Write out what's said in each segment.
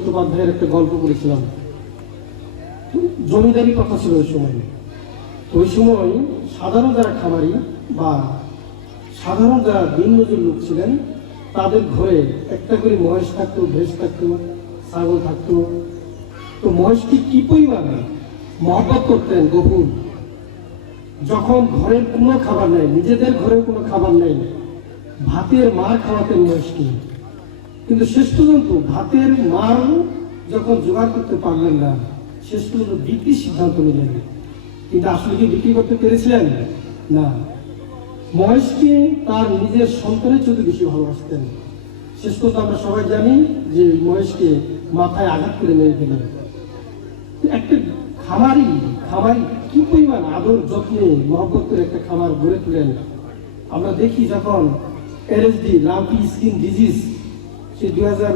চট্টোপাধ্যায়ের একটা গল্প করেছিলাম জমিদারি কথা ছিল ওই সময়। তো ওই সময় সাধারণ যারা খামারি বা সাধারণ যারা দিনমজুর লোক ছিলেন, তাদের ঘরে একটা করে মহেশ থাকতো, ভেস থাকতো, ছাগল থাকতো। তো মহেশকে কি পরিমাণে মহব্বত করতেন গোপুর। যখন ঘরের কোনো খাবার নেই, নিজেদের ঘরেও কোনো খাবার নেই, ভাতের মার খাওয়াতেন মহেশকে। কিন্তু শেষ পর্যন্ত ভাতের মার যখন জোগাড় করতে পারলেন না, শেষ পর্যন্ত বিক্রির সিদ্ধান্ত নিলেন কিন্তু আসলে কি বিক্রি করতে পেরেছিলেন? না। মহেশকে তার নিজের সন্তানের চোখে বেশি ভালোবাসতেন। শেষ পর্যন্ত আমরা সবাই জানি যে মহেশকে মাথায় আঘাত করে মেরে ফেলেন। একটা খামারি খামারি কি পরিমাণ আদর যত্নে, মহব্বত একটা খামার গড়ে তোলেন? আমরা দেখি যখন এলএসডি লাম্পি স্কিন ডিজিজ দুই হাজার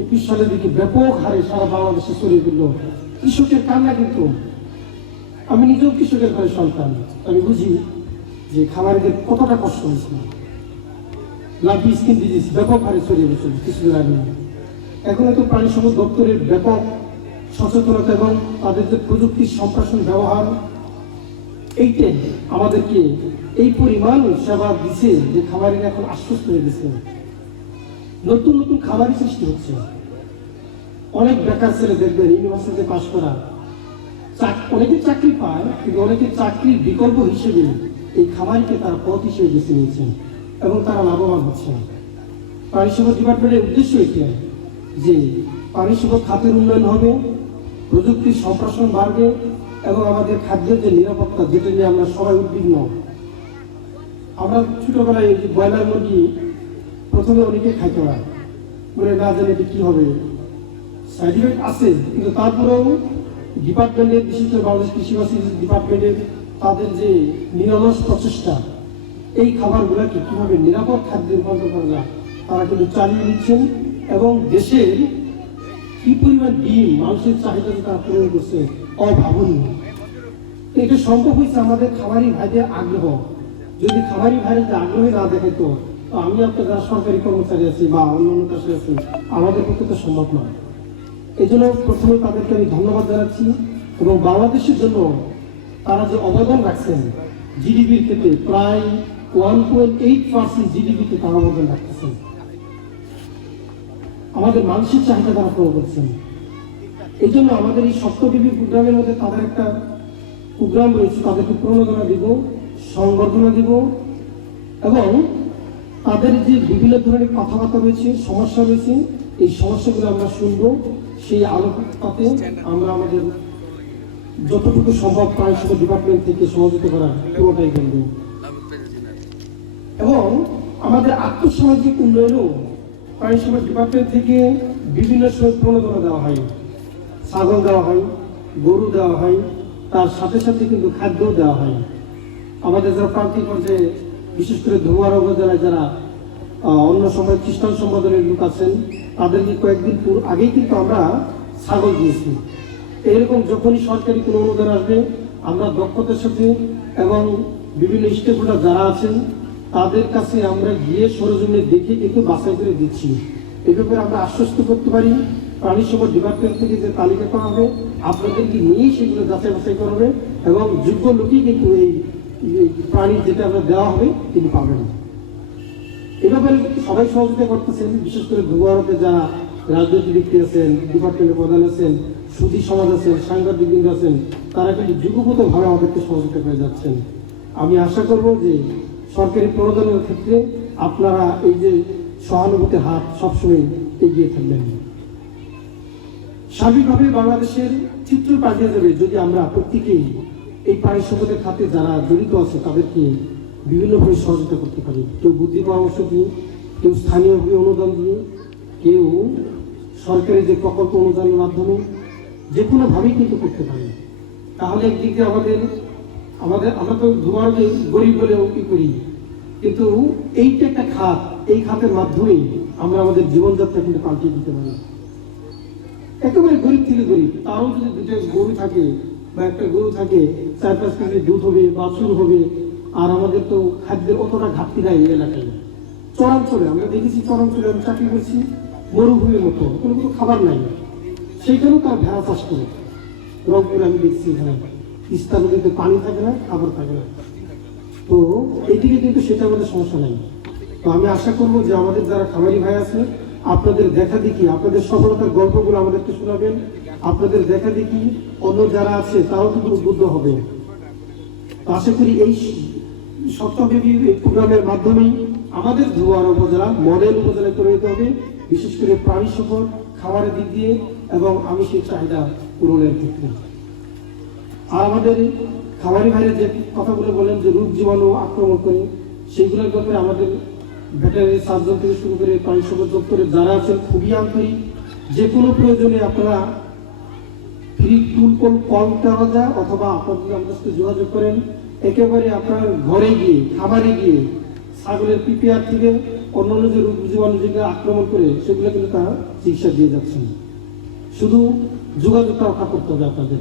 একুশ সালের দিকে ব্যাপক হারে সারা বাংলাদেশে কৃষকের কিন্তু, আমি নিজেও কৃষকের ঘরে আমি বুঝি যে কতটা কষ্ট ব্যাপক হারে আগে। এখন তো প্রাণী সম্পদ দপ্তরের ব্যাপক সচেতনতা এবং তাদের যে প্রযুক্তির সম্প্রসারণ ব্যবহার এইটাই আমাদেরকে এই পরিমাণ সেবা দিছে যে খামারিরা এখন আশ্বস্ত হয়ে গেছে। নতুন নতুন খাবারই সৃষ্টি হচ্ছে। অনেক বেকার ছেলে দেখবেন ইউনিভার্সিটিতে পাশ করা। অনেকে চাকরি পায়, কিন্তু অনেকে চাকরির বিকল্প হিসেবে এই খামারিকে তারা পথ হিসেবে বেছে নিয়েছেন এবং তারা লাভবান হচ্ছে পানি সম্পদ ডিপার্টমেন্টের উদ্দেশ্য এটাই যে সম্পদ খাতের উন্নয়ন হবে, প্রযুক্তির সম্প্রসারণ বাড়বে এবং আমাদের খাদ্যের যে নিরাপত্তা, যেটা নিয়ে আমরা সবাই উদ্বিগ্ন। আমরা ছোটবেলায় যে ব্রয়লার মুরগি প্রথমে অনেকে খাইতে হয়। বলে, না জানে এটা কি হবে? সাইড ইফেক্ট আছে, কিন্তু তারপরেও ডিপার্টমেন্টের বিশেষ করে বাংলাদেশ কৃষি ডিপার্টমেন্টের তাদের যে নিরলস প্রচেষ্টা, এই খাবারগুলোকে কীভাবে নিরাপদ খাদ্যে রূপান্তর করা যায়, তারা কিন্তু চালিয়ে দিচ্ছেন এবং দেশের কি পরিমাণ ডিম মানুষের চাহিদা তারা পূরণ করছে, অভাবনীয়। এটা সম্ভব হয়েছে আমাদের খামারি ভাইদের আগ্রহ। যদি খামারি ভাইদের আগ্রহী না দেখাইতো তো আমি আপনার সরকারি কর্মচারী আছি বা কাছে আছি, আমাদের পক্ষে তো সম্ভব নয়। এই জন্য প্রথমে তাদেরকে আমি ধন্যবাদ জানাচ্ছি এবং বাংলাদেশের জন্য তারা যে অবদান রাখছেন জিডিপির ক্ষেত্রে প্রায় ওয়ান পয়েন্ট এইট পার্সেন্ট জিডিপিতে তারা অবদান রাখতেছেন। আমাদের মানসিক চাহিদা তারা পূরণ করছেন। এই জন্য আমাদের এই সপ্তটিভি প্রোগ্রামের মধ্যে তাদের একটা প্রোগ্রাম রয়েছে, তাদেরকে প্রণোদনা দিব, সংবর্ধনা দিব এবং তাদের যে বিভিন্ন ধরনের কথাবার্তা রয়েছে, সমস্যা রয়েছে, এই সমস্যাগুলো আমরা শুনব। সেই আলোকপাতে আমরা আমাদের যতটুকু সম্ভব প্রায় সব ডিপার্টমেন্ট থেকে সহযোগিতা করা পুরোটাই করব। এবং আমাদের আর্থসামাজিক উন্নয়নও প্রায় সময় ডিপার্টমেন্ট থেকে বিভিন্ন সময় প্রণোদনা দেওয়া হয়। ছাগল দেওয়া হয়, গরু দেওয়া হয়, তার সাথে সাথে কিন্তু খাদ্যও দেওয়া হয়। আমাদের যারা প্রান্তিক পর্যায়ে বিশেষ করে ধোয়ার উপজেলায় যারা অন্য সময় খ্রিস্টান সম্প্রদায়ের লোক আছেন, তাদেরকে কয়েকদিন পূর- আগেই কিন্তু আমরা ছাগল দিয়েছি। এরকম যখনই সরকারি কোনো অনুদান আসবে, আমরা দক্ষতার সাথে এবং বিভিন্ন স্টেক হোল্ডার যারা আছেন, তাদের কাছে আমরা গিয়ে সরজমিনে দেখে কিন্তু বাছাই করে দিচ্ছি। এ ব্যাপারে আমরা আশ্বস্ত করতে পারি, প্রাণী সম্পদ ডিপার্টমেন্ট থেকে যে তালিকা করা হবে, আপনাদেরকে নিয়েই সেগুলো যাচাই বাছাই করা হবে এবং যোগ্য লোকই কিন্তু এই এই প্রাণী যেটা আমরা দেওয়া হবে, তিনি পাবেন। এ ব্যাপারে সবাই সহযোগিতা করতেছেন, বিশেষ করে দুবারতে যারা রাজনৈতিক ব্যক্তি আছেন ডিপার্টমেন্টের প্রধান আছেন সুদী সমাজ আছেন, সাংবাদিক বৃন্দ আছেন, তারা কিন্তু যুগপত ভাবে আমাদেরকে সহযোগিতা করে যাচ্ছেন। আমি আশা করব যে সরকারি প্রণোদনের ক্ষেত্রে আপনারা এই যে সহানুভূতির হাত সবসময় এগিয়ে থাকবেন। স্বাভাবিকভাবে বাংলাদেশের চিত্র পাল্টে যাবে যদি আমরা প্রত্যেকেই এই প্রাণী সম্পদের খাতে যারা জড়িত আছে, তাদেরকে বিভিন্নভাবে সহযোগিতা করতে পারি। কেউ বুদ্ধি পরামর্শ দিয়ে, কেউ স্থানীয়ভাবে অনুদান দিয়ে, কেউ সরকারি যে প্রকল্প অনুদানের মাধ্যমে যে কোনোভাবেই কিন্তু করতে পারি তাহলে একদিকে আমাদের আমাদের, আমরা তো দুবারে গরিব বলেও কি করি, কিন্তু এইটা একটা খাত, এই খাতের মাধ্যমেই আমরা আমাদের জীবনযাত্রা কিন্তু পাল্টিয়ে দিতে পারি। একেবারে গরিব থেকে গরিব, তারও যদি দুটো গরু থাকে বা একটা গরু থাকে, চার পাঁচ কেজি দুধ হবে বাছুর হবে, আর আমাদের তো খাদ্যের অতটা ঘাটতি নাই এই এলাকায়। চরাঞ্চলে, আমরা দেখেছি চরাঞ্চলে আমি চাকরি করছি, মরুভূমির মতো, কোনো কোনো খাবার নাই। সেইখানেও তারা ভেড়া চাষ করে। রংপুরে আমি দেখছি এখানে তিস্তা নদীতে পানি থাকে না, খাবার থাকে না। তো এইদিকে কিন্তু সেটা আমাদের সমস্যা নাই। তো আমি আশা করব যে আমাদের যারা খামারি ভাই আছে, আপনাদের দেখা দেখি, আপনাদের সফলতার গল্পগুলো আমাদেরকে শোনাবেন। আপনাদের দেখা দেখি অন্য যারা আছে তারাও কিন্তু উদ্বুদ্ধ হবে। আশা করি এই সপ্তাহব্যাপী প্রোগ্রামের মাধ্যমেই আমাদের ধুয়ার উপজেলা, মডেল উপজেলায় পরিণত হবে। বিশেষ করে প্রাণী সফর, খাবারের দিক দিয়ে এবং আমি সেই চাহিদা পূরণের ক্ষেত্রে। আর আমাদের খামারি ভাইয়ের যে কথাগুলো বলেন যে রোগ জীবাণু আক্রমণ করে, সেইগুলোর ব্যাপারে আমাদের ভেটেরিনারি সার্জন থেকে শুরু করে প্রাণী সম্পদ দপ্তরে যারা আছেন, খুবই আন্তরিক। যে কোনো প্রয়োজনে আপনারা ফ্রি করা যায় অথবা আপনারা সাথে যোগাযোগ করেন, একেবারে আপনার ঘরে গিয়ে গিয়ে ছাগলের থেকে রোগ জীবাণু আক্রমণ করে, সেগুলো কিন্তু তারা চিকিৎসা দিয়ে যাচ্ছেন। শুধু যোগাযোগটা করতে হবে আপনাদের।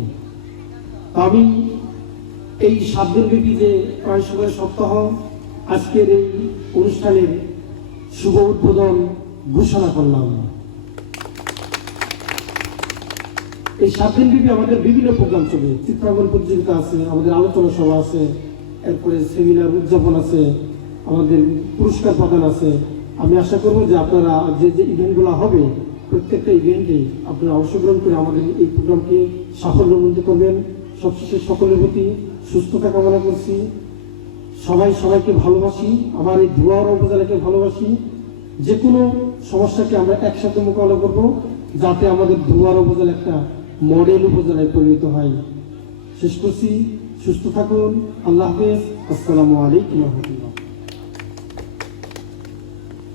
আমি এই সাত দিনব্যাপী যে প্রায় সময় সপ্তাহ আজকের এই অনুষ্ঠানের শুভ উদ্বোধন ঘোষণা করলাম। এই সাত দিনব্যাপী আমাদের বিভিন্ন প্রোগ্রাম চলে। চিত্রাঙ্কন প্রতিযোগিতা আছে, আমাদের আলোচনা সভা আছে, এরপরে সেমিনার উদযাপন আছে, আমাদের পুরস্কার প্রদান আছে। আমি আশা করব যে আপনারা যে যে ইভেন্টগুলো হবে, প্রত্যেকটা ইভেন্টে আপনারা অংশগ্রহণ করে আমাদের এই প্রোগ্রামকে সাফল্যমণ্ডিত করবেন। সবশেষে সকলের প্রতি সুস্থতা কামনা করছি। সবাই সবাইকে ভালোবাসি, আমার এই দুয়ার উপজেলাকে ভালোবাসি। যে কোনো সমস্যাকে আমরা একসাথে মোকাবিলা করব, যাতে আমাদের দুয়ার উপজেলা একটা মডেল উপজেলায় পরিণত হয়। শেষ করছি। সুস্থ থাকুন। আল্লাহ হাফেজ। আসসালামু আলাইকুম রহমতুল্লাহ।